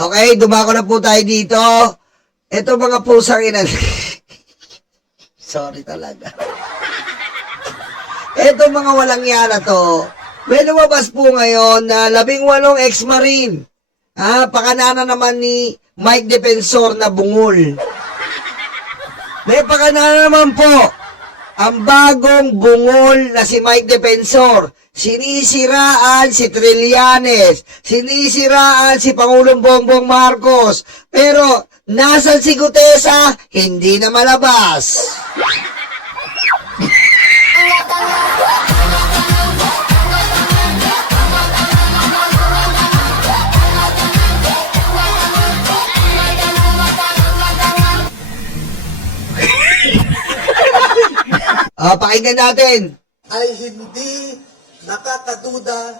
Okay, dumako na po tayo dito. Ito mga pusang ina. Sorry talaga. Ito mga walang yana to. May lumabas po ngayon na 18 ex-marine. Pakanana naman ni Mike Defensor na bungol. May pakanana naman po ang bagong bungol na si Mike Defensor. Sinisiraan si Trillanes, sinisiraan si Pangulong Bongbong Marcos, pero nasan si Gutesa, hindi na malabas. Pakinggan natin. Ay hindi nakakaduda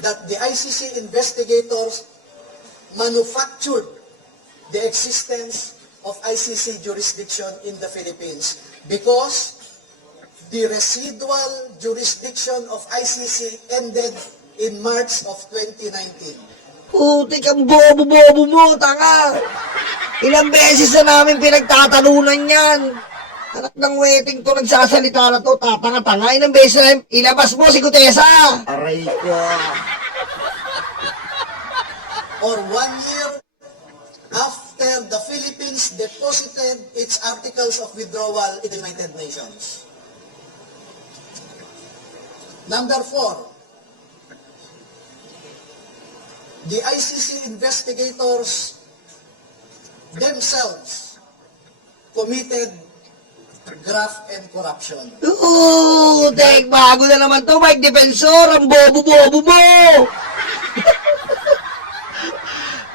that the ICC investigators manufactured the existence of ICC jurisdiction in the Philippines because the residual jurisdiction of ICC ended in March of 2019. Putik ang bobo-bobo mo, tanga. Ilang beses na namin pinagtatalunan yan. Anak ng wedding to, nagsasalita na to, tatanga-tanga. Ilang beses na ilabas mo si Gutesa. Aray ko. Or 1 year after the Philippines deposited its articles of withdrawal in the United Nations. Number 4, the ICC investigators themselves committed graft and corruption. Tek, bago na naman to, Mike Defensor, ang bobo-bobo mo.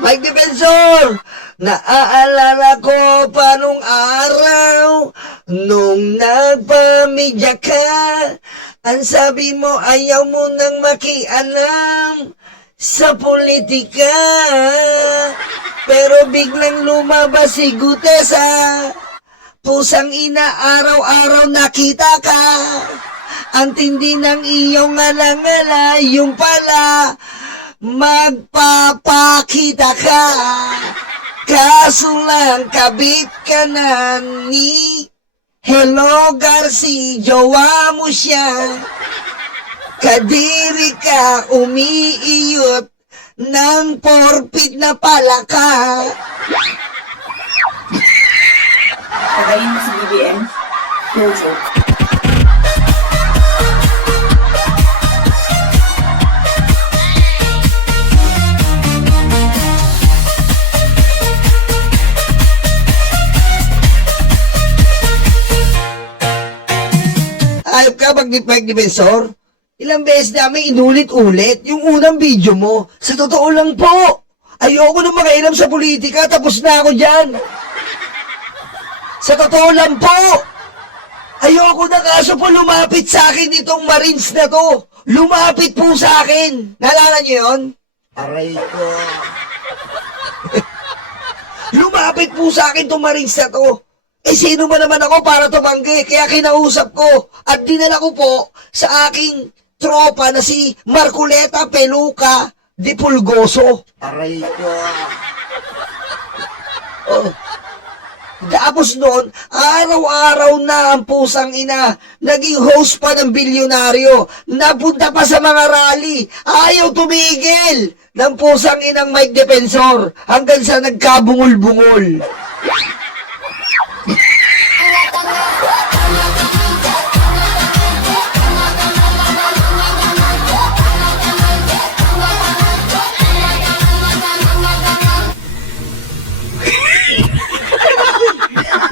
Mike Defensor, naaalala ko pa nung araw, nung nagpamidya ka, ang sabi mo ayaw mo nang makialam sa politika, pero biglang lumabas si Gutesa. Pusang ina, araw-araw nakita ka. Ang tindi ng iyong ngala-ngala, yung pala, magpapakita ka. Kaso lang, kabit ka na ni Hello Garcia, jowa mo siya. Kadiri ka, umiiyot ng porpit na palaka. Pagayin mo si BBM. No joke. Ayop ka, Mike Defensor? Ilang beses namin inulit-ulit yung unang video mo. Sa totoo lang po. Ayoko na makailam sa politika, tapos na ako dyan. Sa totoo lang po, ayoko na, kaso po lumapit sa akin itong Marines na to. Lumapit po sa akin. Naalala niyo yun? Aray ko. Lumapit po sa akin itong Marines na to. Sino ba naman ako para tumanggi? Kaya kinausap ko at dinala ko po sa aking tropa na si Marcoleta Peluca de Pulgoso. Aray ko. Oh. Tapos noon, araw-araw na ang pusang ina, naging host pa ng bilyonaryo, napunta pa sa mga rally, ayaw tumigil ng pusang inang Mike Defensor hanggang sa nagkabungol-bungol.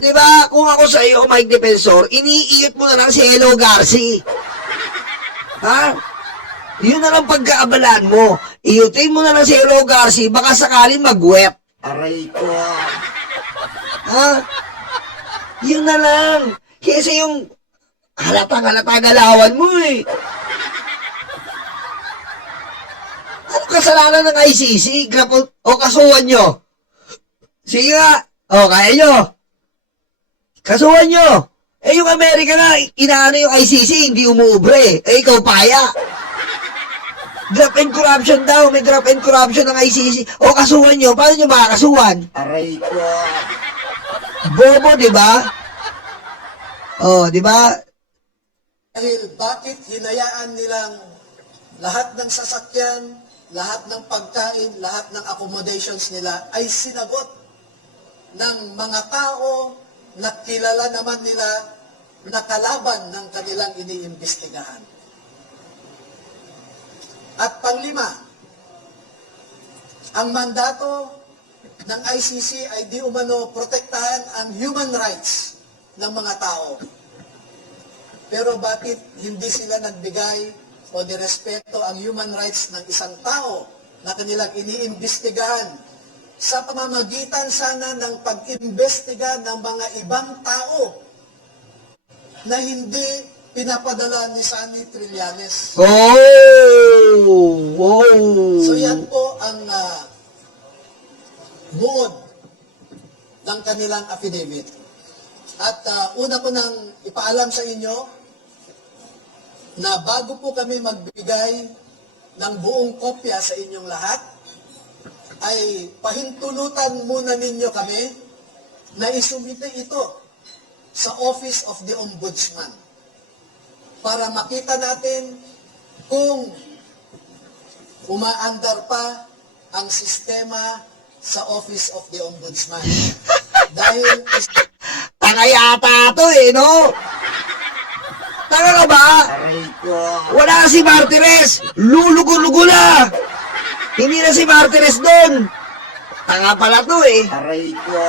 Diba, kung ako sa iyo, Mike Defensor, iniiyot mo na lang si Hello Garcia. Ha? Yun na lang pagkaabalan mo. Iyutin mo na lang si Hello Garcia, baka sakaling mag-wep. Aray ko. Ha? Yun na lang. Kesa yung halata galawan mo eh. Ano kasalanan ng ICC? O kasuhan nyo? Sige nga. O, kaya nyo. Kasuhan nyo. Yung Amerika na, inaano yung ICC, hindi umuubre. Ikaw paya. Graft and corruption daw. May graft and corruption ng ICC. O kasuhan nyo. Paano nyo makakasuhan? Aray ko. Bobo, di ba? Oh, di ba? Dahil bakit hinayaan nilang lahat ng sasakyan, lahat ng pagkain, lahat ng accommodations nila ay sinagot ng mga tao na kilala naman nila na kalaban ng kanilang iniimbestigahan. At panglima, ang mandato ng ICC ay di umano protektahan ang human rights ng mga tao. Pero bakit hindi sila nagbigay o nirespeto ang human rights ng isang tao na kanilang iniimbestigahan sa pamamagitan sana ng pag-imbestiga ng mga ibang tao na hindi pinapadala ni Sunny Trillanes. Oh! Wow! So yan po ang buod ng kanilang affidavit. At una ko nang ipaalam sa inyo na bago po kami magbigay ng buong kopya sa inyong lahat, ay pahintulutan muna ninyo kami na isumite ito sa Office of the Ombudsman para makita natin kung umaandar pa ang sistema sa Office of the Ombudsman. Dahil Tanga yata to eh, no? Tanga ka ba? Aray ko. Wala na si Martires! Lulugo-lugo na! Hindi na si Martires doon! Tanga pala to eh. Aray ko.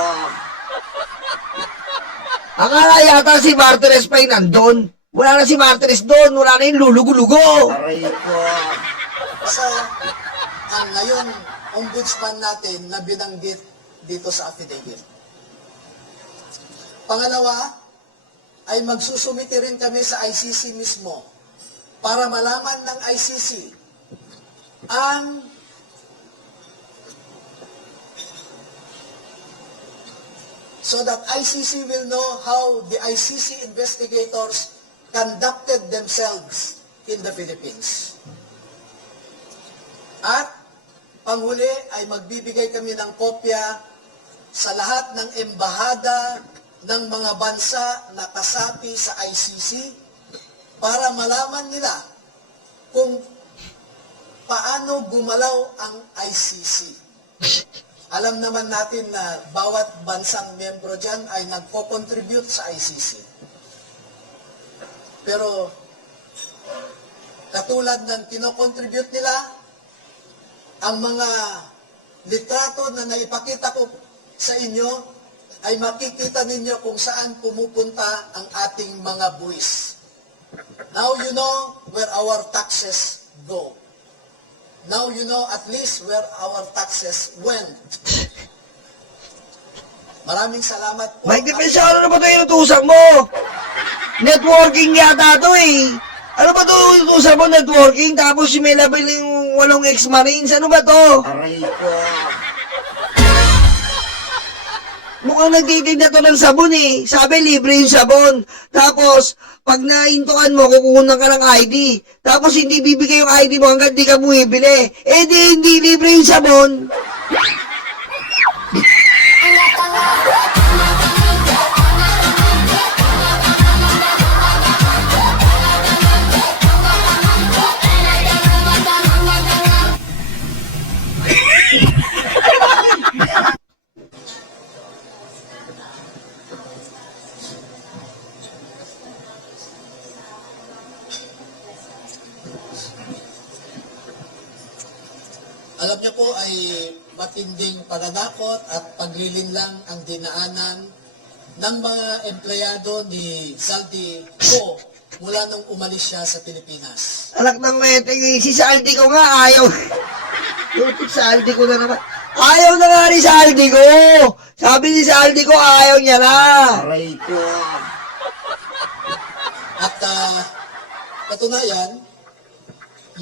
Akala yata si Martires pa yung nandun. Wala na si Martires doon. Wala na yung lulugo-lugo. Aray ko. sa ang ngayon ombudsman natin na binanggit dito sa affidavit. Pangalawa, ay magsusumite rin kami sa ICC mismo para malaman ng ICC ang so that ICC will know how the ICC investigators conducted themselves in the Philippines. At panghuli ay magbibigay kami ng kopya sa lahat ng embahada ng mga bansa na kasapi sa ICC para malaman nila kung paano gumalaw ang ICC. Alam naman natin na bawat bansang membro dyan ay nagko-contribute sa ICC. Pero katulad ng kino-contribute nila, ang mga litrato na naipakita ko sa inyo ay makikita ninyo kung saan pumupunta ang ating mga buwis. Now you know where our taxes go. Now you know at least where our taxes went. Maraming salamat po. Mike Defensor, ano ba ito yung utusan mo? Networking yata ito eh. Ano ba ito yung utusan mo, networking? Tapos may labil yung 8 ex-marines. Ano ba ito? Aray ko. Mukhang nagtitinda to ng sabon eh. Sabi, libre yung sabon. Tapos, pag naintukan mo, kukunan ka ng ID. Tapos, hindi bibigay yung ID mo hanggang di ka bumibili. Eh, hindi libre yung sabon. Alam niyo po ay matinding pananakot at paglilinlang ang dinaanan ng mga empleyado ni Zaldi Ko mula nung umalis siya sa Pilipinas. Anak ng meteng eh. Si Saldi ko nga ayaw. Lutik Saldi ko na naman. Ayaw na nga ni Saldi ko. Sabi ni Saldi ko ayaw niya na. Aray ko. At katunayan,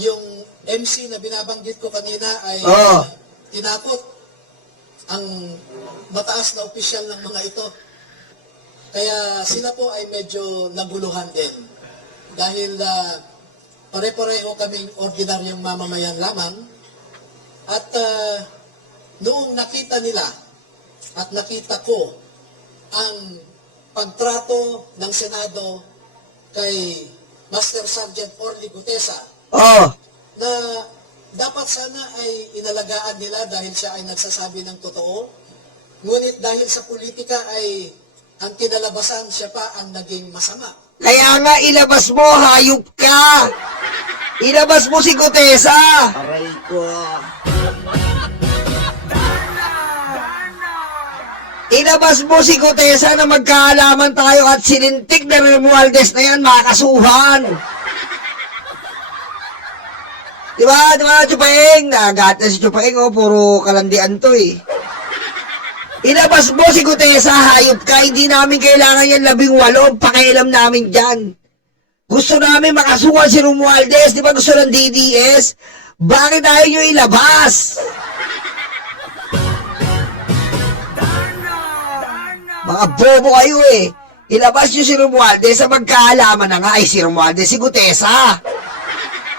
yung MC na binabanggit ko kanina ay Oo. tinakot ang mataas na opisyal ng mga ito. Kaya sila po ay medyo naguluhan din. Dahil pare-pareho kaming ordinaryong mamamayan lamang. At noong nakita nila at nakita ko ang pagtrato ng Senado kay Master Sergeant Orly Gutesa, Oh, na dapat sana ay inalagaan nila dahil siya ay nagsasabi ng totoo. Ngunit dahil sa politika ay ang kinalabasan siya pa ang naging masama. kaya nga ilabas mo, hayop ka! Ilabas mo si Gutesa! Aray ko. Ilabas mo si Gutesa na magkaalaman tayo at silintik na Romualdez na yan, makasuhan. Diba, Chupaeng? Nagat na si Chupaeng, oh, puro kalandian to eh. Ilabas mo si Gutesa, hayop ka, hindi namin kailangan yan 18, pakialam namin dyan. Gusto namin makasuhan si Romualdez, di ba gusto ng DDS? Bakit ayaw nyo ilabas? Mga bobo kayo eh. Ilabas nyo si Romualdez sa magkaalaman na nga ay si Romualdez, si Gutesa.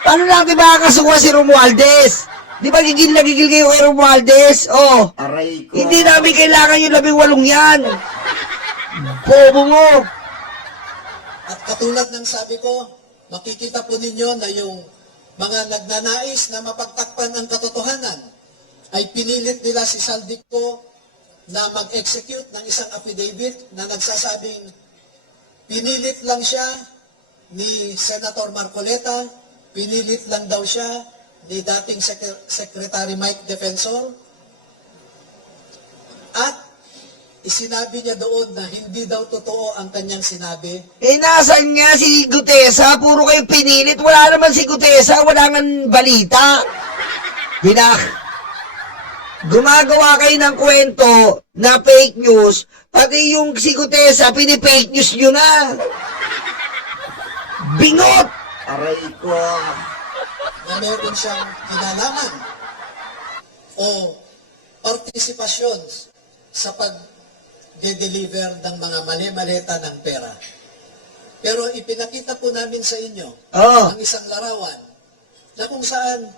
Paano natin makakasuha si Romualdez? Di ba gigil na gigil kayo kay Romualdez? Oh, Aray ko. hindi namin kailangan yung 18 yan. Bobo mo. At katulad ng sabi ko, makikita po ninyo na yung mga nagnanais na mapagtakpan ang katotohanan ay pinilit nila si Saldico na mag-execute ng isang affidavit na nagsasabing pinilit lang siya ni Senator Marcoleta, pinilit lang daw siya ni dating Secretary Mike Defensor, at isinabi niya doon na hindi daw totoo ang kanyang sinabi. Eh, nasan nga si Gutesa? Puro kayo pinilit. Wala naman si Gutesa. Wala nga balita. Gumagawa kayo ng kwento na fake news. Pati yung si Gutesa, pinifake news nyo na. Bingot! Aray ko. Na meron siyang kinalaman o partisipasyon sa pag-deliver ng mga mali-maleta ng pera. Pero ipinakita po namin sa inyo Oh. ang isang larawan na kung saan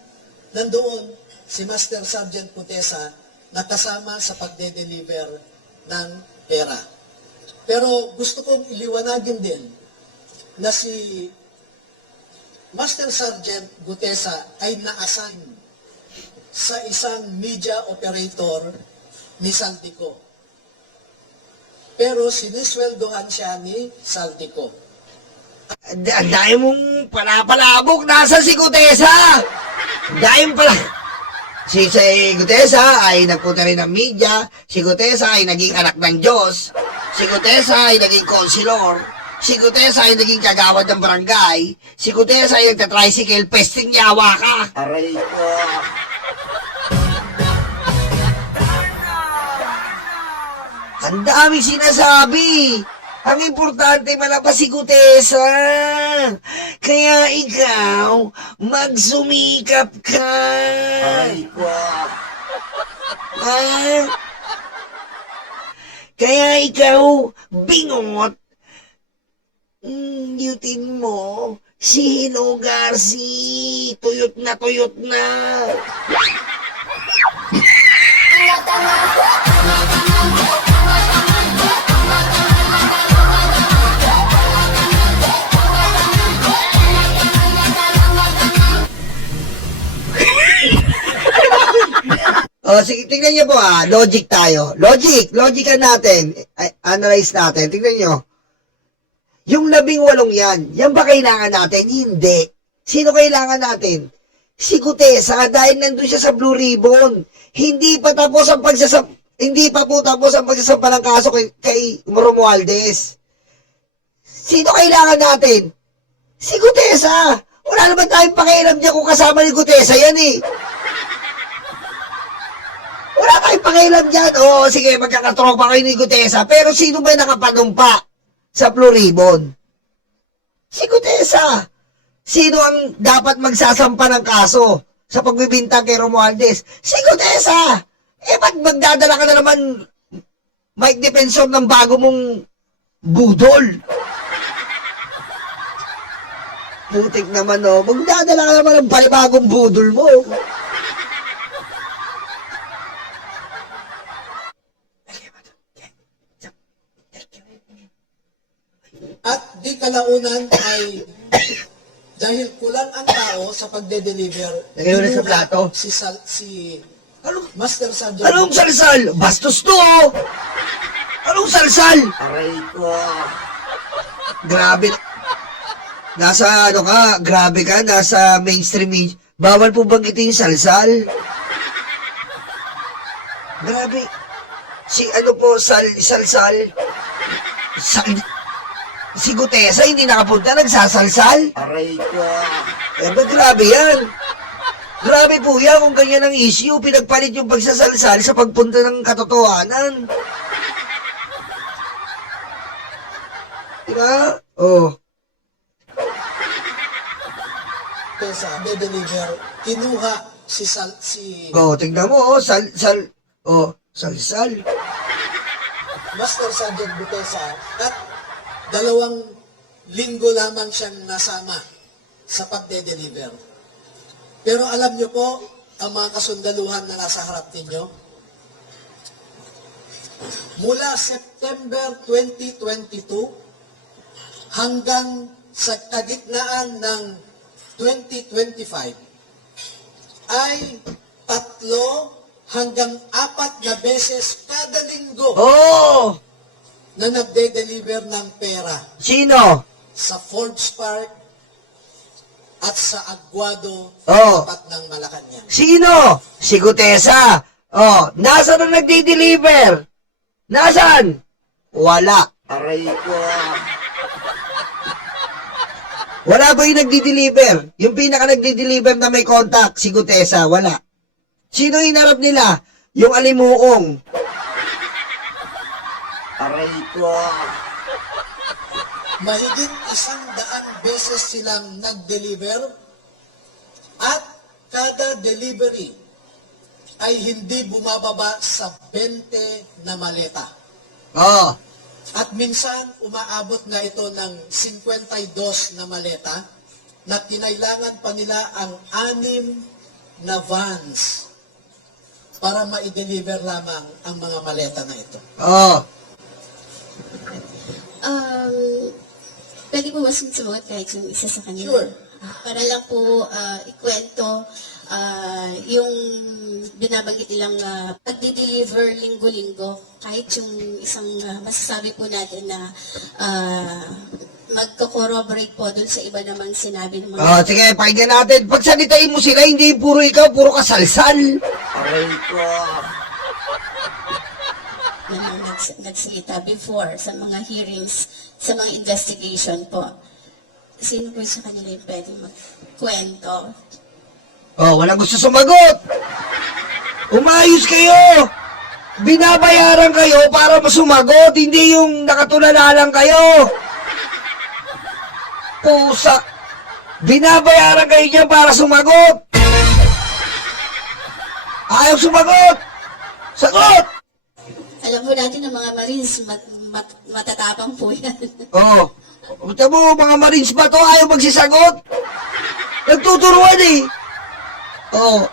nandoon si Master Sergeant Gutesa na kasama sa pagde-deliver ng pera. Pero gusto kong iliwanagin din na si Master Sergeant Gutesa ay na-assign sa isang media operator ni Saldico. Pero sinisweldohan siya ni Saldico. Ang dahil mong palapalabok. Nasa si Gutesa? Dahil pala. Si Gutesa ay nagpunta rin ng media. Si Gutesa ay naging anak ng Diyos. Si Gutesa ay naging konsilor. Si Gutesa ay naging kagawad ng barangay. Si Gutesa ay nagtatricycle, pesting yawa ka. Aray ko. Ang daming sinasabi. Ang importante malabas si Gutesa. Kaya ikaw, magsumikap ka. Aray ko. Ah? Kaya ikaw, bingot. Yutin mo, si Hino Garci. Tuyot na tuyot na. O, sige, tingnan niyo po logic tayo. Logican natin. Analyze natin. Tingnan niyo. Yung 18 yan ba kailangan natin? Hindi. Sino kailangan natin? Si Gutesa, dahil nandun siya sa Blue Ribbon. Hindi pa po tapos ang pagsasampa ng kaso kay Romualdez. Sino kailangan natin? Si Gutesa. Wala naman tayong pakialam niya kung kasama ni Gutesa yan eh. Wala tayong pakialam dyan. Oo, sige, magkakatropa kayo ni Gutesa. Pero sino ba nakapanumpa sa Blue Ribbon? Si Gutesa. Sino ang dapat magsasampa ng kaso sa pagbibintang kay Romualdez? Si Gutesa. Eh, ba't magdadala ka na naman Mike Defensor ng bago mong budol? Putik naman, oh. Magdadala ka naman ng panibagong budol mo. At di kalaunan ay dahil kulang ang tao sa pagde-deliver, Lagay mo na sa kinuha plato. si Anong, Master Sergeant. anong salsal? Bastos to, oh. Anong salsal? Aray ko. Grabe. Nasa, ano ka, grabe ka, nasa mainstream. Bawal po banggitin yung salsal. Grabe. Si ano po, salsal. Si Gutesa hindi nakapunta, nagsasalsal. Aray ko. Eh, ba't grabe yan? Grabe po yan kung ganyan ang issue. Pinagpalit yung pagsasalsal sa pagpunta ng katotohanan. Diba? Oh. Sa de-deliver, kinuha si Oh, tignan mo, oh. Salsal. Master Sergeant Butesa at 2 linggo lamang siyang nasama sa pagde-deliver. Pero alam niyo po, ang mga kasundaluhan na nasa harap ninyo, mula September 2022 hanggang sa kagitnaan ng 2025 ay 3 hanggang 4 na beses kada linggo Oh! na nagde-deliver ng pera Sino? sa Forbes Park at sa Aguado, Oh. tapat ng Malacanang. Sino? Si Gutesa. Oh, nasaan ang nagdi-deliver? Nasaan? Wala. Aray ko. Wala ba yung nagdi-deliver? Yung pinaka nagdi-deliver na may contact, si Gutesa, wala. Sino hinarap nila? Yung alimuong. Aray ko. Mahigit 100 beses silang nag-deliver at kada delivery ay hindi bumababa sa 20 na maleta. Oh, At minsan, umaabot na ito ng 52 na maleta na kinailangan pa nila ang 6 na vans para ma-deliver lamang ang mga maleta na ito. oh. Pwede po ba sumagot kahit yung isa sa kanila? Sure. Para lang po ikwento yung binabanggit nilang pagdi-deliver linggo-linggo. Kahit yung isang masasabi po natin na magko-corroborate po dun sa iba namang sinabi ng mga... Oh, sige, pakinggan natin. Pagsalitain mo sila, hindi puro ikaw, puro kasalsal. Aray ko. na nagsalita before sa mga hearings, sa mga investigation po. Sino po sa kanila yung pwede magkwento? Oh, walang gusto sumagot. Umayos kayo. Binabayaran kayo para masumagot, hindi yung nakatulala lang kayo. Pusa. Binabayaran kayo niya para sumagot. Ayaw sumagot. Sagot. Alam mo natin ng mga Marines, matatapang po yan. Oh. Buta mo, mga Marines ba to? Ayaw magsisagot. Nagtuturuan eh. Oh.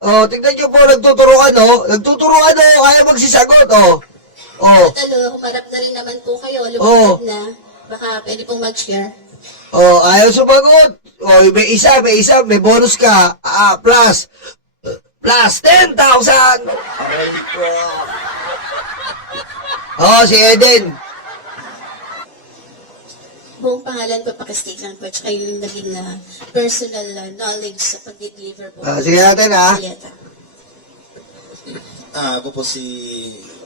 Oh, tingnan niyo po, nagtuturuan oh. Nagtuturuan oh, ayaw magsisagot oh. Oh. Talo, humarap na rin naman po kayo, Oo. lumipad na. Baka pwede pong mag-share. Oh, ayaw sumagot. Oh, may isa, may bonus ka. Plus 10,000. Aray ko. Oh, si Eden. Buong pangalan po, pakistate lang po, tsaka yung naging personal knowledge sa pag-deliver po. Sige natin ha. Maleta. Ako po si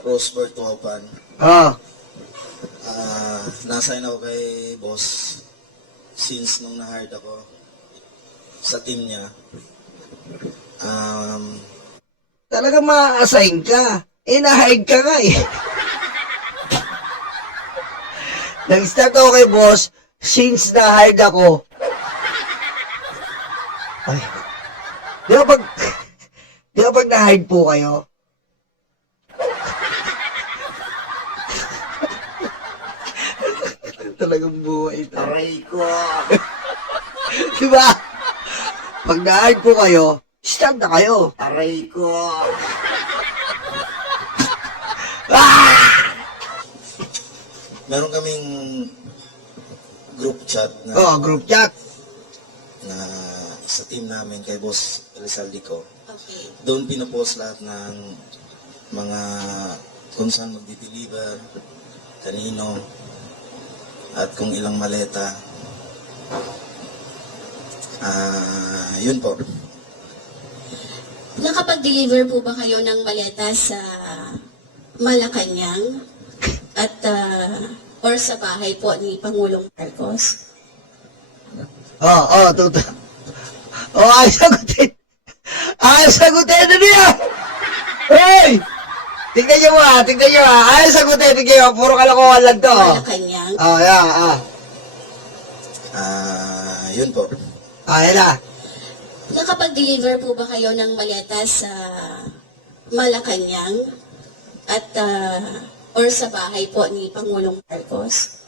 Rosebert Tuhapan. Oh. Nasign ako kay boss since nung na-hired ako sa team niya. Talagang ma-assign ka. Na-hide ka nga eh. Nag-start ako kay boss since na-hired ako. Ay. Di ba pag na-hired po kayo? Talagang buhay ito. Aray ko. Diba? Pag na-hard po kayo, stop na kayo. Aray ko. Meron kaming group chat na, Oh, group chat. na sa team namin kay Boss Elizalde ko. Okay. Doon pinopost lahat ng mga kung saan magdi-deliver, kanino, at kung ilang maleta. Yun po. Nakapag-deliver po ba kayo ng maleta sa Malacanang at or sa bahay po ni Pangulong Marcos? Tuto. Ay, sagutin. Ay, sagutin na niya. Hey! Tingnan niyo Ay, sagutin, tingnan niyo. Puro kalokohan lang to. Malacanang? Yun po. Yan na. Nakapag-deliver po ba kayo ng maleta sa Malacanang at or sa bahay po ni Pangulong Marcos?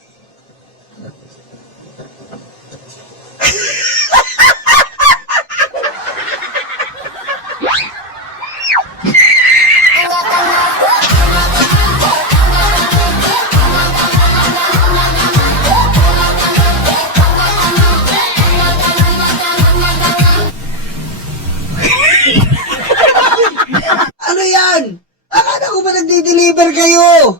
Ano yan? Akala ko ba nagdi-deliver kayo?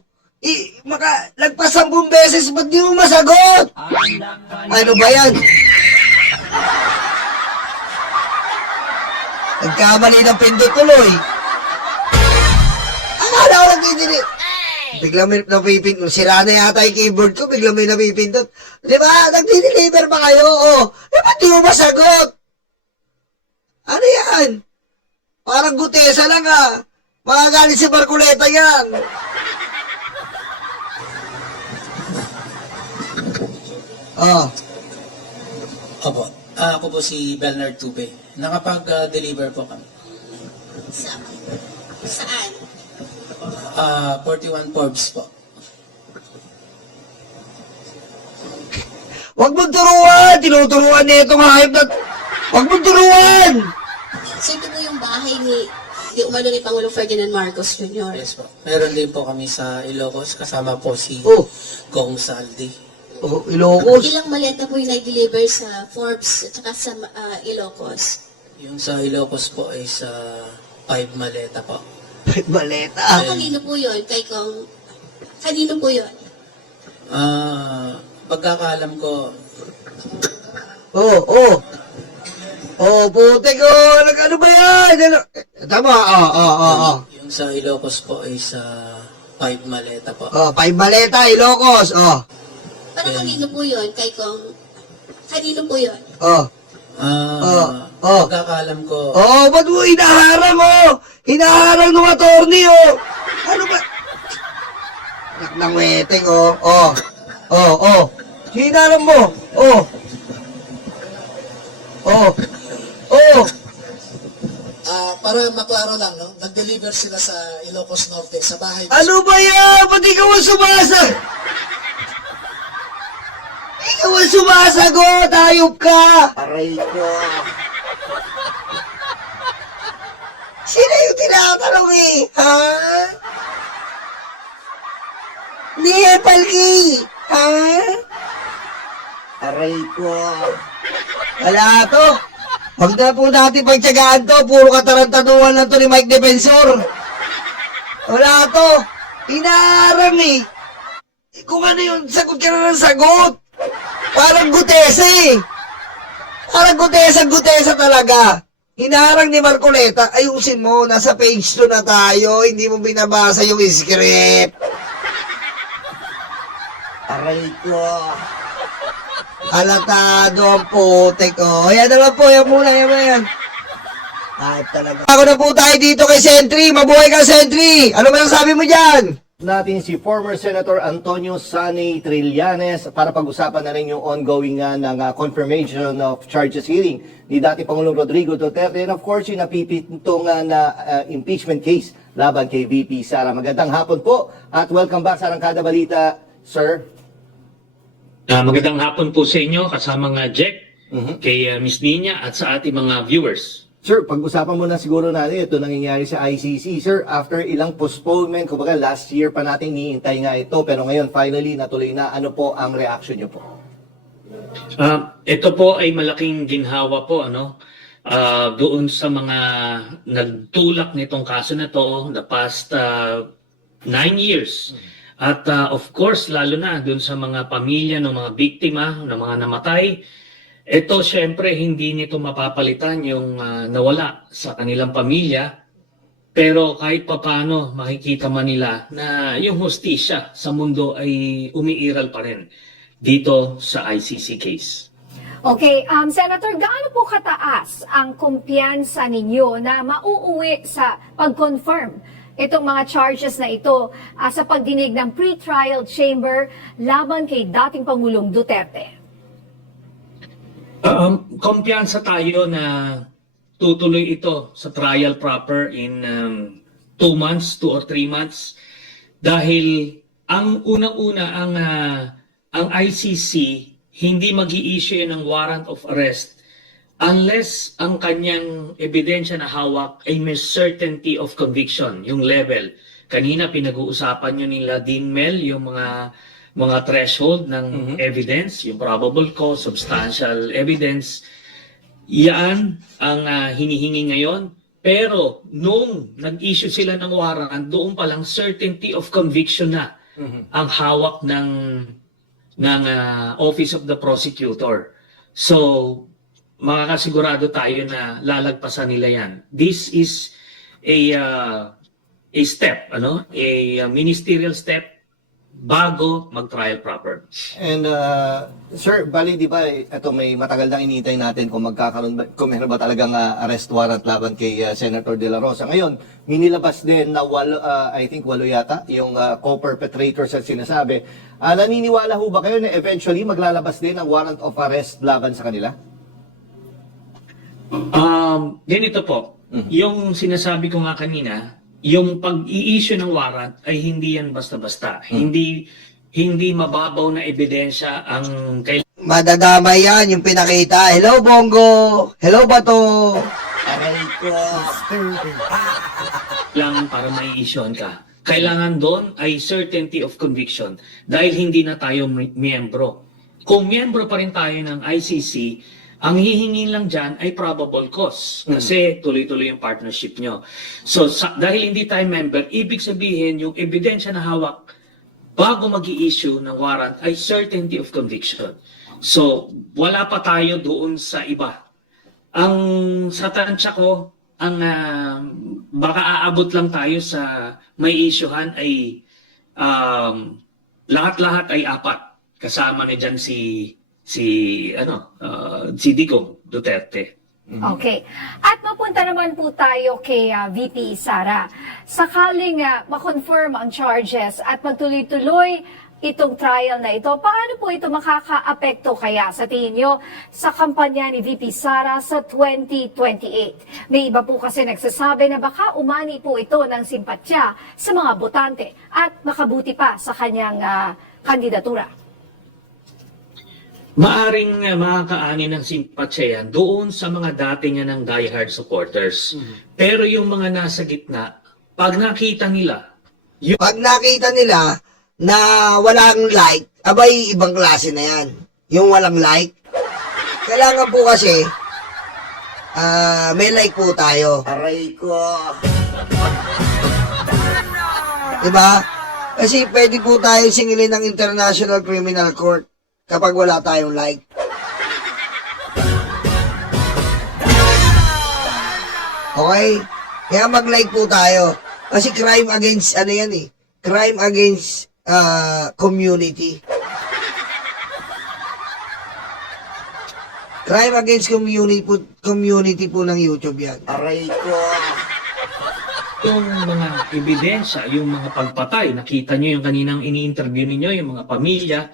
Lagpas 10 beses, ba't di mo masagot? Ano ba yan? Nagkamali ng pindot tuloy. Akala ko nagdi-deliver. Biglang may napipindot. Sira na yata yung keyboard ko, biglang may napipindot. Di ba? Nagdi-deliver ba kayo? Ba't di mo masagot? Ano yan? Parang gutesa lang Makagalit si Marcoleta yan. Opo. Ako po si Bernard Tube. Nakapag-deliver po kami. Saan? 41 Forbes po. Huwag mong turuan! Tinuturuan na itong hayop na... Huwag mong turuan! So ito po yung bahay ni umano ni Pangulong Ferdinand Marcos Jr. Yes po. Meron din po kami sa Ilocos. Kasama po si Gong Saldi. Ilocos. Ilang maleta po yung nag-deliver sa Forbes at saka sa Ilocos? Yung sa Ilocos po ay sa 5 maleta po. Maleta. Kanino po yun? Kanino po yun? Pagkakaalam ko, Putik ano ba yan? Tama, yung sa Ilocos po ay sa 5 maleta po. 5 maleta, Ilocos, Para kanino po yun? Kanino po yun? Pagkakaalam ko, ba't mo hinaharang, Hinaharang ng attorney, Ano ba? Naknang weting, Hinaharang mo, Para maklaro lang, no? Nag-deliver sila sa Ilocos Norte, sa bahay. Ano ba yan? Ba't ikaw ang sumasag? Ikaw ang sumasagot! Hayop ka! Aray ko. Sino yung tinatanong Ha? Ni Palgi! Ha? Aray ko. Wala to. Huwag na po natin pagtsagaan to. Puro katarantaduhan lang to ni Mike Defensor. Wala to. Inaarang Kung ano yun, sagot ka na ng sagot. Parang gutesa Parang gutesa talaga. Inaarang ni Marcoleta. Ayusin mo, nasa page 2 na tayo. Hindi mo binabasa yung script. Aray ko. Alatado ang putik, Yan naman po, yan muna. Ay, talaga. Ako na po tayo dito kay Sentry. Mabuhay ka, Sentry. Ano masasabi mo dyan? Natin si former Senator Antonio Sani Trillanes para pag-usapan na rin yung ongoing ng confirmation of charges hearing ni dati Pangulong Rodrigo Duterte and of course yung napipintong na impeachment case laban kay VP Sara. Magandang hapon po at welcome back sa Arangkada Balita, sir. Magandang hapon po sa inyo, kasama nga Jack kay Miss Nina at sa ating mga viewers. Sir, pag-usapan muna siguro natin ito nangyayari sa ICC. Sir, after ilang postponement, kumbaga last year pa natin hinihintay nga ito, pero ngayon finally natuloy na. Ano po ang reaction niyo po? Ito po ay malaking ginhawa po doon sa mga nagtulak nitong kaso na to the past 9 years. At of course, lalo na doon sa mga pamilya ng mga biktima, ng mga namatay, ito syempre hindi nito mapapalitan yung nawala sa kanilang pamilya. Pero kahit papano makikita man nila na yung hustisya sa mundo ay umiiral pa rin dito sa ICC case. Okay, Senator, gaano po kataas ang kumpiyansa ninyo na mauuwi sa pag-confirm itong mga charges na ito sa pagdinig ng pre-trial chamber laban kay dating Pangulong Duterte? Kumpiyansa tayo na tutuloy ito sa trial proper in 2 months, 2 or 3 months. Dahil ang unang-una ang ICC hindi mag-i-issue ng warrant of arrest unless ang kanyang ebidensya na hawak ay may certainty of conviction, yung level. Kanina pinag-uusapan nyo nila Dean Mel, yung mga threshold ng evidence, yung probable cause, substantial evidence. Yan ang hinihingi ngayon. Pero nung nag-issue sila ng warrant, doon palang certainty of conviction na ang hawak ng Office of the Prosecutor. So, makakasigurado tayo na lalagpasan nila yan. This is a step, a ministerial step bago mag-trial proper. And sir, bali di ba ito may matagal nang inintay natin kung kung meron ba talagang arrest warrant laban kay Senator De La Rosa. Ngayon, minilabas din na I think 8 yata yung co-perpetrators at sinasabi. Naniniwala ho ba kayo na eventually maglalabas din ang warrant of arrest laban sa kanila? Ganito po, yung sinasabi ko nga kanina, yung pag-i-issue ng warrant ay hindi yan basta-basta. Hindi mababaw na ebidensya ang kailangan Madadamay yan yung pinakita. Hello, Bongo! Hello, Bato! Aray ko. para mai-issuean ka. Kailangan doon ay certainty of conviction dahil hindi na tayo miyembro. Kung miyembro pa rin tayo ng ICC, ang hihingin lang dyan ay probable cause kasi tuloy-tuloy yung partnership nyo. So, dahil hindi tayo member, ibig sabihin yung ebidensya na hawak bago mag-i-issue ng warrant ay certainty of conviction. So, wala pa tayo doon sa iba. Ang sa tansya ko, ang baka aabot lang tayo sa may issuehan ay lahat-lahat ay 4. Kasama na dyan si Digong Duterte. Okay. At mapunta naman po tayo kay VP Sara. Sakaling ma-confirm ang charges at magtuloy-tuloy itong trial na ito, paano po ito makaka-apekto kaya sa tingin nyo sa kampanya ni VP Sara sa 2028? May iba po kasi nagsasabi na baka umani po ito ng simpatya sa mga botante at makabuti pa sa kanyang kandidatura. Maaring makakaani ng simpatsya yan doon sa mga dating ng diehard supporters. Pero yung mga nasa gitna, pag nakita nila na walang like, abay ibang klase na yan. Yung walang like. Kailangan po kasi, may like po tayo. Aray ko. Diba? Kasi pwede po tayo singilin ng International Criminal Court kapag wala tayong like. Okay? Kaya mag-like po tayo. Kasi crime against, crime against community. Crime against community po ng YouTube yan. Aray ko. yung mga ebidensya, yung mga pagpatay, nakita nyo yung kaninang ini-interview ninyo, yung mga pamilya,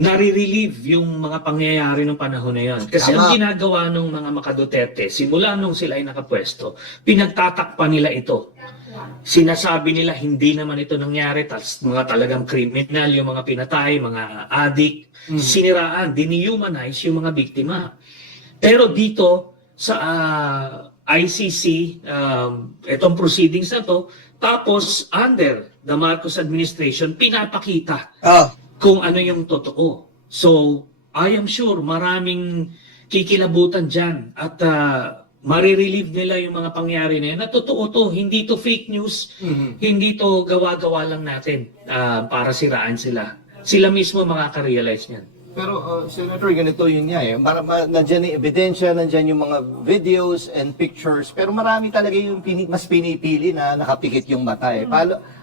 nare-relieve yung mga pangyayari ng panahon na yon. Kasi ang ginagawa ng mga makaduterte, simula nung sila ay nakapwesto, pinagtatakpan nila ito. Sinasabi nila hindi naman ito nangyari, mga talagang criminal, yung mga pinatay, mga addict, siniraan, dinihumanize yung mga biktima. Pero dito sa ICC, itong proceedings na to, tapos under the Marcos administration, pinapakita Oh. kung ano yung totoo. So, I am sure maraming kikilabutan dyan at marirelieve nila yung mga pangyari na yun. Na totoo to, hindi to fake news, hindi to gawa-gawa lang natin para siraan sila. Sila mismo makaka-realize niyan. Pero Senator, ganito yun nga eh. Nandiyan yung ebidensya, nandiyan yung mga videos and pictures, pero marami talaga yung mas pinipili na nakapikit yung mata eh.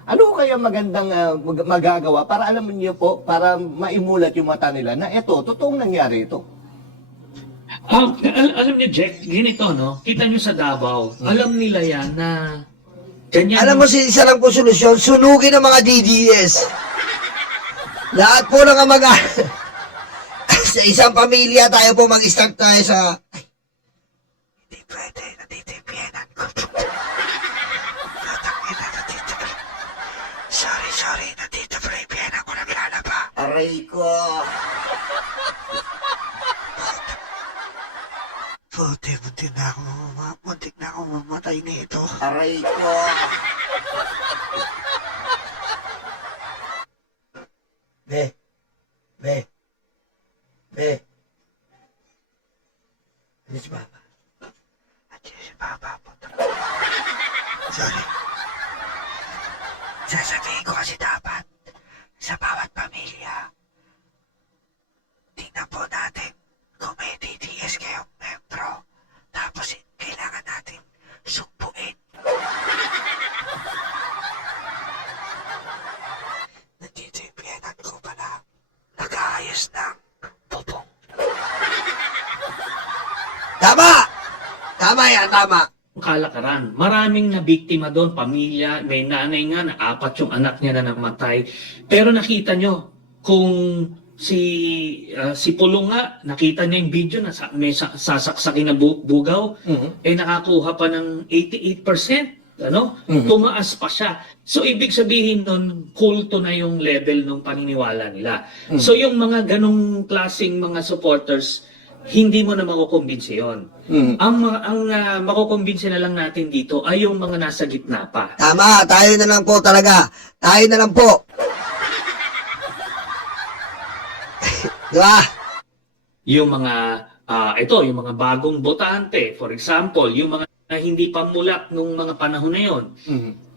Ano kaya magandang magagawa para alam niyo po, para maimulat yung mata nila na eto, totoong nangyari ito? Alam niyo, Jack, ganito, no? Kita niyo sa Davao, alam nila yan na ganyan. Alam mo, isa lang po solusyon, sunugin ang mga DDS. Lahat po ng mga sa isang pamilya tayo po mag-start tayo sa hindi pwede, nandito yung piyanan ko. Sorry, nandito pa yung piyanan ko naglalaba. Aray ko. Muntik na ako mamatay nito. Aray ko. Be. Ano si Papa? Andiyan si Papa po. Sorry. Sasabihin ko kasi dapat sa bawat pamilya, tingnan po natin kung may DDS kayong membro. Tapos kailangan natin sumpuin. Nandito yung piyanan ko pala. Nag-aayos ng bubong. Tama. Kalakaran. Maraming nabiktima doon, pamilya, may nanay nga na 4 yung anak niya na namatay. Pero nakita nyo, kung si Pulong nga, nakita niya yung video na may sasaksakin na bugaw, nakakuha pa ng 88%. Tumaas pa siya. So, ibig sabihin nun, kulto na yung level ng paniniwala nila. So, yung mga ganong klaseng mga supporters, hindi mo na makukumbinsi yun. Ang makukumbinsi na lang natin dito ay yung mga nasa gitna pa. Tama, tayo na lang po talaga. Tayo na lang po. Di ba? Yung mga, yung mga bagong botante, for example, yung mga na hindi pamulat nung mga panahon na yon.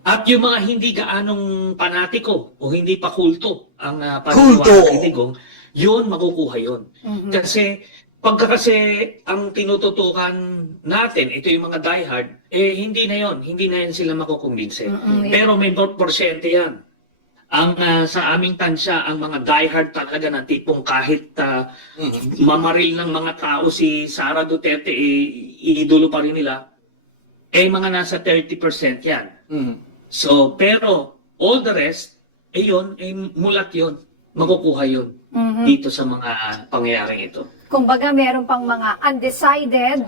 At yung mga hindi gaanong panatiko o hindi pa kulto ang paniniwala kay Digong, yun makukuha yun. Kasi ang tinututukan natin, ito yung mga diehard, hindi na yan sila makukumbinse. Pero may porsyente yan. Sa aming tansya, ang mga diehard talaga na tipong kahit mamaril ng mga tao si Sara Duterte, iidolo pa rin nila, mga nasa 30% yan. So, pero all the rest, mulat yun. Makukuha yun dito sa mga pangyayaring ito. Kumbaga, meron pang mga undecided,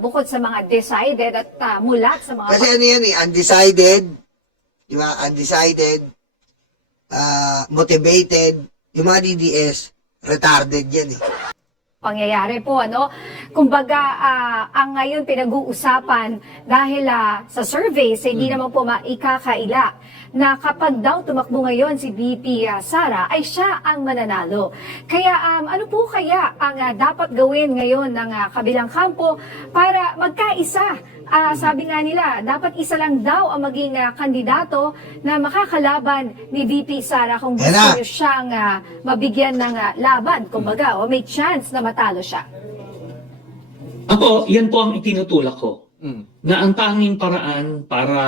bukod sa mga decided at mulat sa mga... Kasi ano yan undecided, di ba? Undecided, motivated, yung mga DDS, retarded yan pangyayari po, ano? Kumbaga, ang ngayon pinag-uusapan dahil sa surveys, hindi naman po maikakaila na kapag daw tumakbo ngayon si VP Sara, ay siya ang mananalo. Kaya ano po kaya ang dapat gawin ngayon ng kabilang kampo para magkaisa? Sabi nga nila, dapat isa lang daw ang maging kandidato na makakalaban ni VP Sara kung gusto niyo siyang mabigyan ng laban, kumbaga, o may chance na matalo siya. Ako, yan po ang itinutulak ko. Na ang tanging paraan para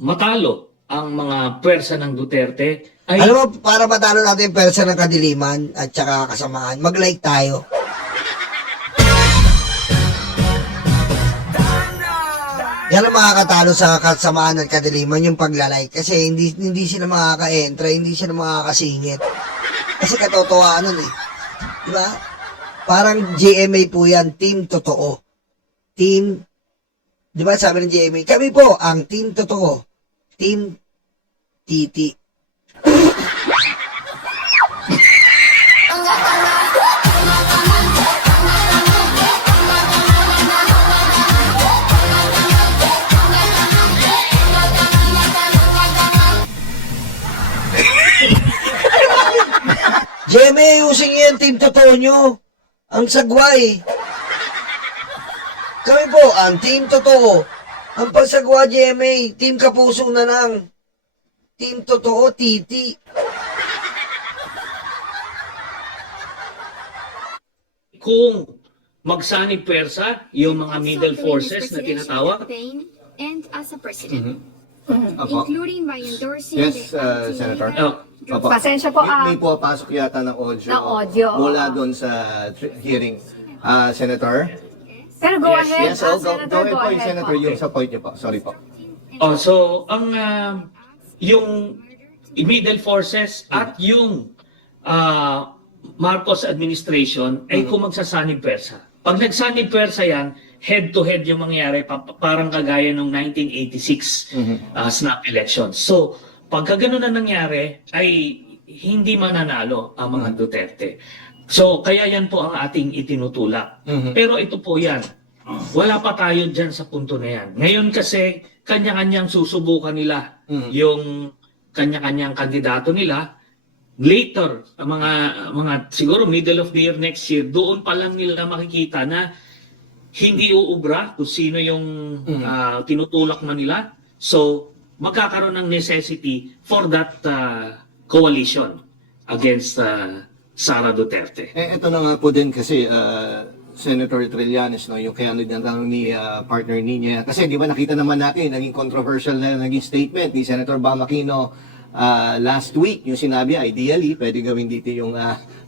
matalo ang mga pwersa ng Duterte ay... Alam mo, para matalo natin yung pwersa ng kadiliman at saka kasamaan, mag-like tayo. Yan ang makakatalo sa kasamaan at kadiliman, yung paglalike. Kasi hindi sila makaka-entra, hindi sila makakasingit. Kasi katotohanan Di ba? Parang GMA po yan, team totoo. Team, di ba sabi ng GMA, kami po ang team totoo. Team Titi. tapusin niyo yung team totoo nyo. Ang sagway. Kami po, ang team totoo. Ang pagsagwa GMA, team kapuso na lang. Team totoo, titi. Kung magsanib pwersa, yung mga middle forces na tinatawag, And as a president, Opo. including by endorsing Yes, Senator. oh, Opo. Pasensya po, May pumapasok yata ng audio, Na audio, mula oo. doon sa hearing. Senator? Pero go Yes, ahead, Yes, go Senator, ahead go po, ahead Senator, po. yung sa point niyo po. Sorry po. oh, so, ang yung middle forces at yung Marcos administration ay kung magsasanib pwersa. Pag nagsanib pwersa yan, head-to-head yung mangyayari, parang kagaya nung 1986 snap elections. So, pagka ganun na nangyari, ay hindi mananalo ang mga Duterte. So, kaya yan po ang ating itinutulak. Pero ito po yan. Wala pa tayo dyan sa punto na yan. Ngayon kasi, kanya-kanyang susubukan nila yung kanya-kanyang kandidato nila. Later, ang mga siguro middle of the year next year, doon pa lang nila makikita na hindi uubra kung sino yung tinutulak man nila. So, magkakaroon ng necessity for that coalition against Sara Duterte. Ito na nga po din kasi, Senator Trillanes, no, yung kaya ni partner niya. Kasi di ba nakita naman natin, naging controversial na naging statement ni Senator Bam Aquino last week. Yung sinabi, ideally, pwede gawin dito yung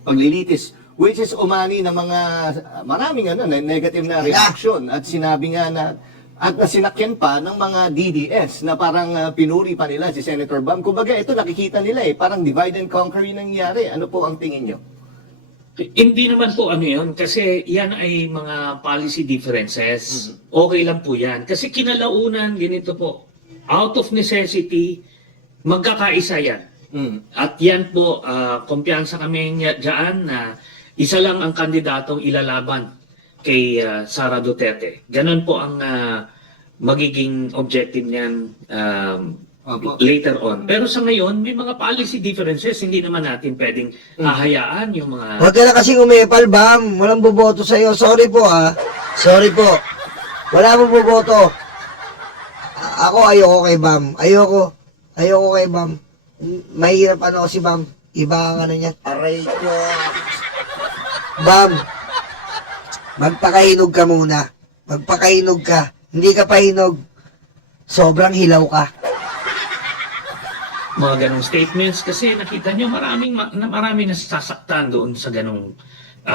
paglilitis. Which is umani ng mga maraming negative na reaction. At sinabi nga na, at sinakyan pa ng mga DDS na parang pinuri pa nila si Senator Bam. Kumbaga, ito nakikita nila parang divide and conquer yung nangyari. Ano po ang tingin nyo? Hindi naman po ano yun, kasi yan ay mga policy differences. Okay lang po yan. Kasi kinalaunan, ganito po, out of necessity, magkakaisa yan. At yan po, kumpiyansa kami dyan na isa lang ang kandidatong ilalaban kay Sara Duterte. Ganon po ang magiging objective niyan later on. Pero sa ngayon, may mga policy differences. Hindi naman natin pwedeng hahayaan yung mga... Huwag ka na kasing umepal, Bam. Walang boboto sa'yo. Sorry po, Sorry po. Wala mo boboto. Ako ayoko kay Bam. Ayoko kay Bam. Mahirap si Bam. Iba ang ano niya. Aray ko. Bam, magpakahinog ka muna. Magpakahinog ka. Hindi ka pahinog. Sobrang hilaw ka. Mga ganong statements kasi nakita nyo maraming nasasaktan doon sa ganong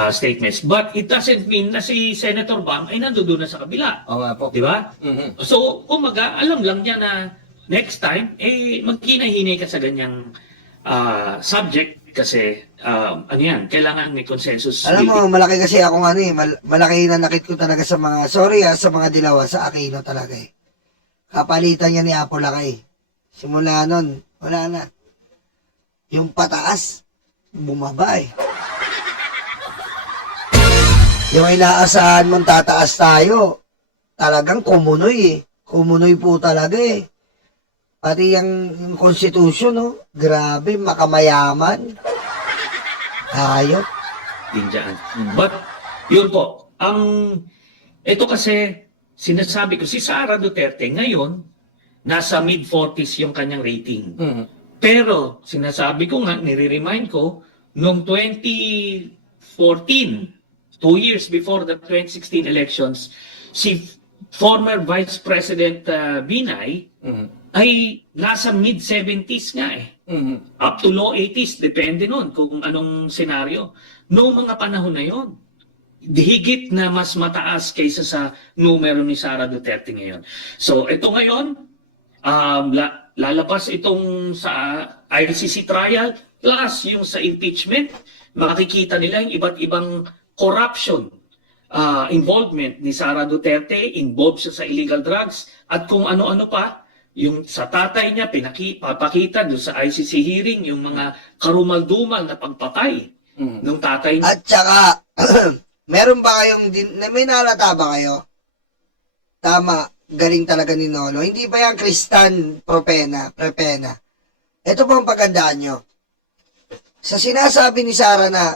statements. But it doesn't mean na si Senator Bam ay nandoon na sa kabila. Oo nga po. Di ba? So, kumaga, alam lang niya na next time, magkinahinay ka sa ganyang subject kasi, ano yan, kailangan may consensus. Alam mo, malaki kasi ako malaki na nakit ko talaga sa mga, sa mga dilawa, sa Aquino talaga Kapalitan niya ni Apo Lakay. Simula nun, wala na. Yung pataas, bumaba Yung inaasahan mong tataas tayo, talagang kumunoy Kumunoy po talaga Pati yung constitution, grabe, makamayaman. Ayop. Din dyan. But, yun po, ito kasi, sinasabi ko, si Sara Duterte ngayon, nasa mid-40s yung kanyang rating. Pero, sinasabi ko nga, nire-remind ko, noong 2014, 2 years before the 2016 elections, si former Vice President Binay ay nasa mid-70s nga Up to low 80s, depende nun kung anong senaryo. Noong mga panahon na yon, higit na mas mataas kaysa sa numero ni Sara Duterte ngayon. So, ito ngayon, lalabas itong sa ICC trial plus yung sa impeachment. Makikita nila yung iba't ibang corruption involvement ni Sara Duterte, involved siya sa illegal drugs at kung ano-ano pa. Yung sa tatay niya, papakita doon sa ICC hearing, yung mga karumal-dumal na pagpatay ng tatay niya. At saka, meron ba kayong, may nalata ba kayo? Tama, galing talaga ni Nolo. Hindi ba yan Kristan Prepena? Ito po ang pagandaan nyo. Sa sinasabi ni Sara na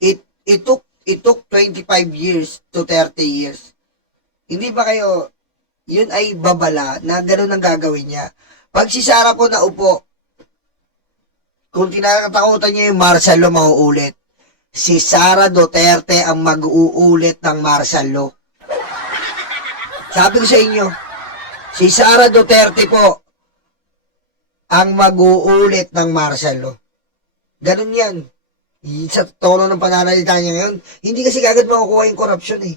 it took 25 years to 30 years. Hindi ba kayo, yun ay babala na gano'n ang gagawin niya. Pag si Sara po naupo, kung tinatakutan niya yung martial law, mauulit. Si Sara Duterte ang mag-uulit ng martial law. Sabi ko sa inyo, si Sara Duterte po ang mag-uulit ng martial law. Ganun yan. Sa tono ng pananalita niya ngayon, hindi kasi kagad makukuha yung corruption eh.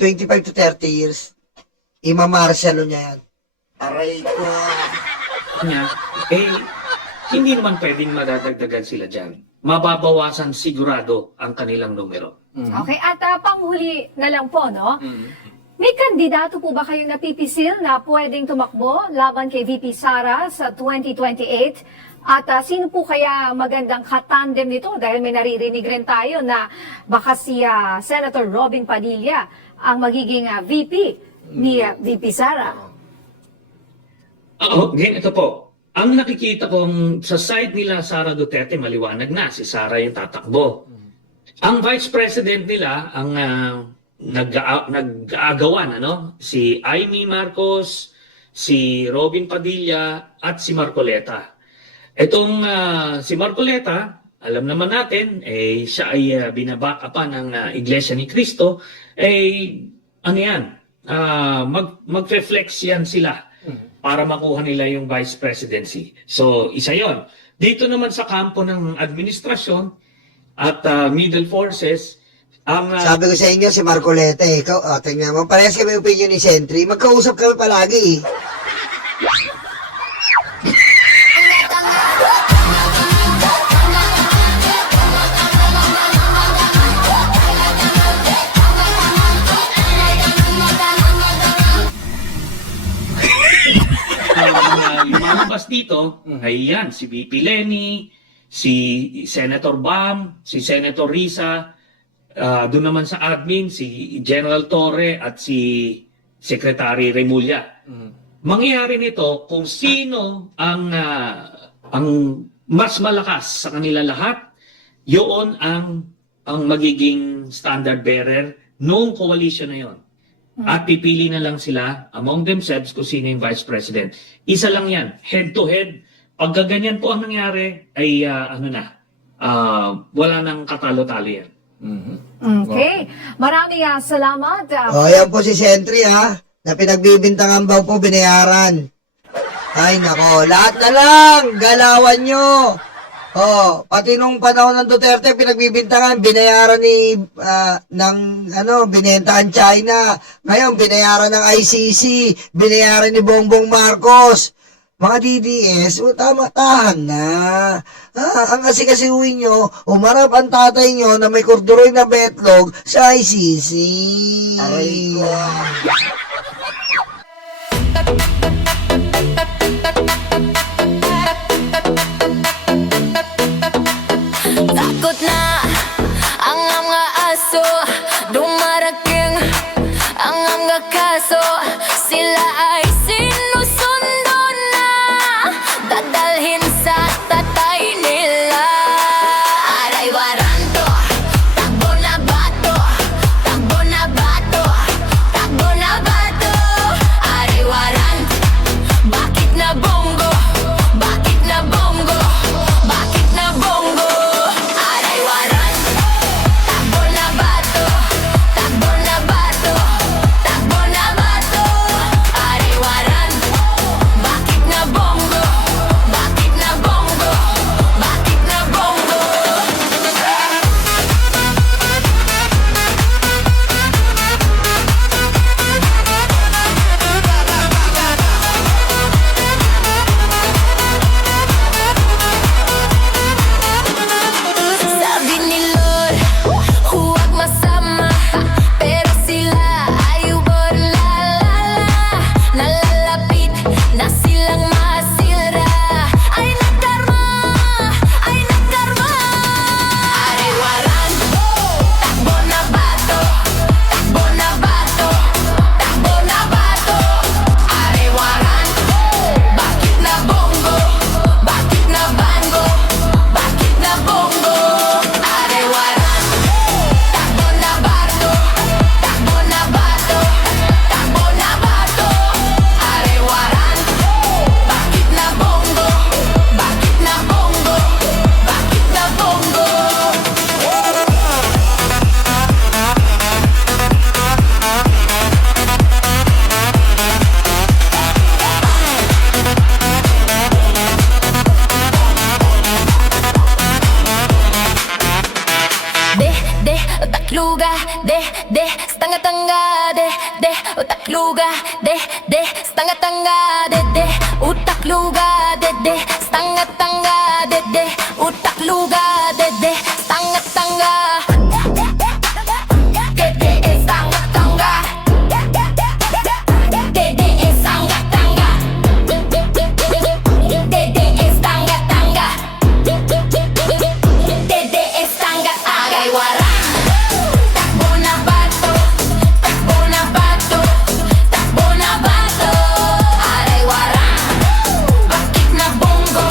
25 to 30 years, ima-martial law niya yan. Aray ko. Kanya, hindi naman pwedeng madadagdagan sila dyan. Mababawasan sigurado ang kanilang numero. Okay, at panghuli na lang po, no? May kandidato po ba kayong napipisil na pwedeng tumakbo laban kay VP Sara sa 2028? At sino po kaya magandang katandem nito? Dahil may naririnig rin tayo na baka si Senator Robin Padilla ang magiging VP ni VP Sara. Ganito po. Ang nakikita kong sa side nila Sara Duterte, maliwanag na. Si Sara yung tatakbo. Ang Vice President nila, ang nag-aagawan, si Amy Marcos, si Robin Padilla, at si Marcoleta. Itong si Marcoleta, alam naman natin, siya ay binabakapan ng Iglesia ni Cristo, mag-reflex yan sila para makuha nila yung vice presidency. So, isa yon. Dito naman sa kampo ng administrasyon at middle forces, ang... Sabi ko sa inyo, si Marcoleta, ikaw, tingnan mo, parehas kami opinion ni Sentry, magkausap kami palagi eh. Lumalabas dito ay yan, si VP Lenny, si Senator Bam, si Senator Risa, doon naman sa admin, si General Torre at si Secretary Remulla. Mangyayari nito kung sino ang mas malakas sa kanila lahat, yun ang magiging standard bearer noong coalition na yon. At pipili na lang sila among themselves kung sino yung vice president. Isa lang yan, head to head. Pagka ganyan po ang nangyari, ay wala nang katalo-talo yan. Okay. Maraming salamat. Yan po si Sentry na pinagbibintangan ba po, binayaran. Ay nako, lahat na lang, galawan nyo. Pati nung panahon ng Duterte, pinagbibintangan, binayaran binenta ang China. Ngayon, binayaran ng ICC, binayaran ni Bongbong Marcos. Mga DDS, tama-tahan na. Ang asikasihuin nyo, umarap ang tatay nyo na may korduroy na betlog sa ICC. Aray ko. Takot na ang mga aso, dumarating ang mga kaso. Sila ay sinusundo na, dadalhin sa tatay nila. Aray waranto, takbo na bato, takbo na bato, takbo na bato. Aray waranto. luga, de, stanga tanga, de, utak luga, de, stanga tanga, de, utak luga, de, stanga tanga. De, stanga tanga. De, stanga tanga. De, stanga tanga. De, stanga agay wara. Takbo na bato, takbo na bato, takbo na bato. Aray wara. Bakit na bongo,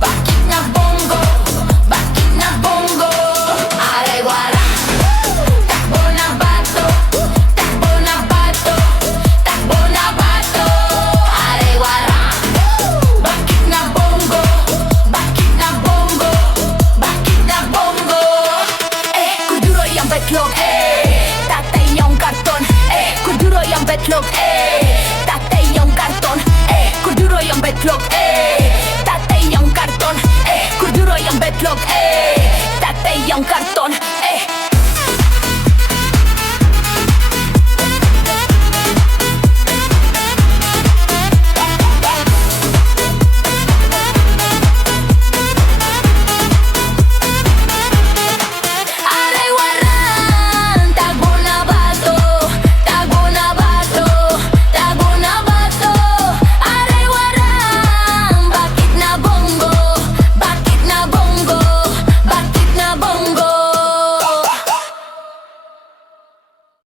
bakit na bongo, bakit na bongo. Aray wara. Takbo na bato, takbo na bato, takbo na bato. Aray wara. Bakit na bongo, bakit na bongo, bakit na bongo. Kuduro yung betlog, tatay yung karton. Kuduro yung betlog, tatay yung karton. Kuduro yung betlog, tatay yung karton. Kuduro yung betlog, tatay yung karton.